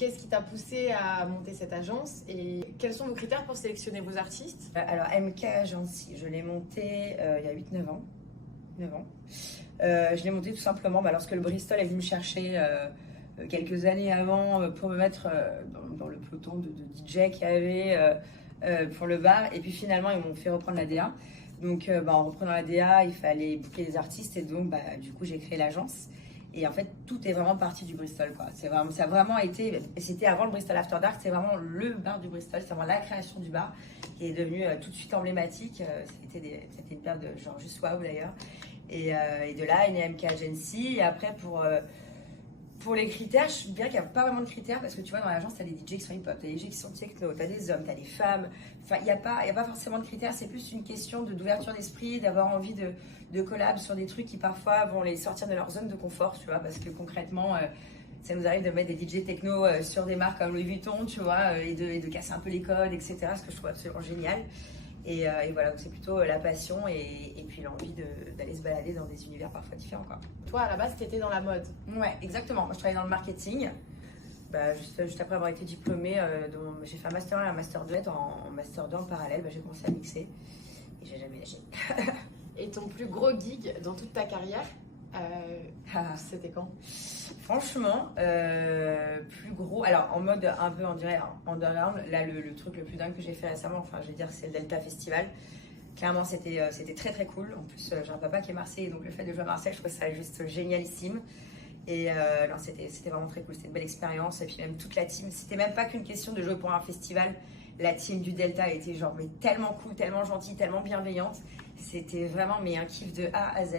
Qu'est-ce qui t'a poussé à monter cette agence et quels sont vos critères pour sélectionner vos artistes? Alors, MK Agency, je l'ai monté il y a 8-9 ans. 9 ans. Je l'ai monté tout simplement lorsque le Bristol est venu me chercher quelques années avant pour me mettre dans le peloton de DJ qu'il y avait pour le bar. Et puis finalement, ils m'ont fait reprendre la DA. Donc en reprenant la DA, il fallait booker les artistes et donc du coup, j'ai créé l'agence. Et en fait, tout est vraiment parti du Bristol, quoi. Ça a vraiment été, c'était avant le Bristol After Dark, c'est vraiment le bar du Bristol, c'est vraiment la création du bar qui est devenue tout de suite emblématique. C'était une période de genre juste waouh d'ailleurs. Et de là, il y a MK Agency. Et après, pour les critères, je dirais qu'il n'y a pas vraiment de critères parce que tu vois, dans l'agence, tu as des DJ qui sont hip-hop, tu as des DJ qui sont techno, tu as des hommes, tu as des femmes. Enfin, il n'y a pas forcément de critères, c'est plus une question d'ouverture d'esprit, d'avoir envie de collab sur des trucs qui parfois vont les sortir de leur zone de confort, tu vois, parce que concrètement, ça nous arrive de mettre des DJ techno sur des marques comme Louis Vuitton, tu vois, et de casser un peu les codes, etc., ce que je trouve absolument génial. Et voilà, donc c'est plutôt la passion et puis l'envie d'aller se balader dans des univers parfois différents, quoi. Toi, à la base, t'étais dans la mode. Ouais, exactement. Moi, je travaillais dans le marketing. Juste après avoir été diplômée, j'ai fait un master 1 et un master 2. En master 2 en parallèle, j'ai commencé à mixer et j'ai jamais lâché. Et ton plus gros gig dans toute ta carrière, c'était quand? Franchement, plus gros. Alors, en mode un peu, on dirait, underground, là, le truc le plus dingue que j'ai fait récemment, enfin, je vais dire, c'est le Delta Festival. Clairement, c'était très très cool. En plus, j'ai un papa qui est marseillais, donc le fait de jouer à Marseille, je trouve ça juste génialissime. Et non, c'était vraiment très cool. C'était une belle expérience. Et puis, même toute la team, c'était même pas qu'une question de jouer pour un festival. La team du Delta était genre, mais tellement cool, tellement gentille, tellement bienveillante. C'était vraiment, mais un kiff de A à Z.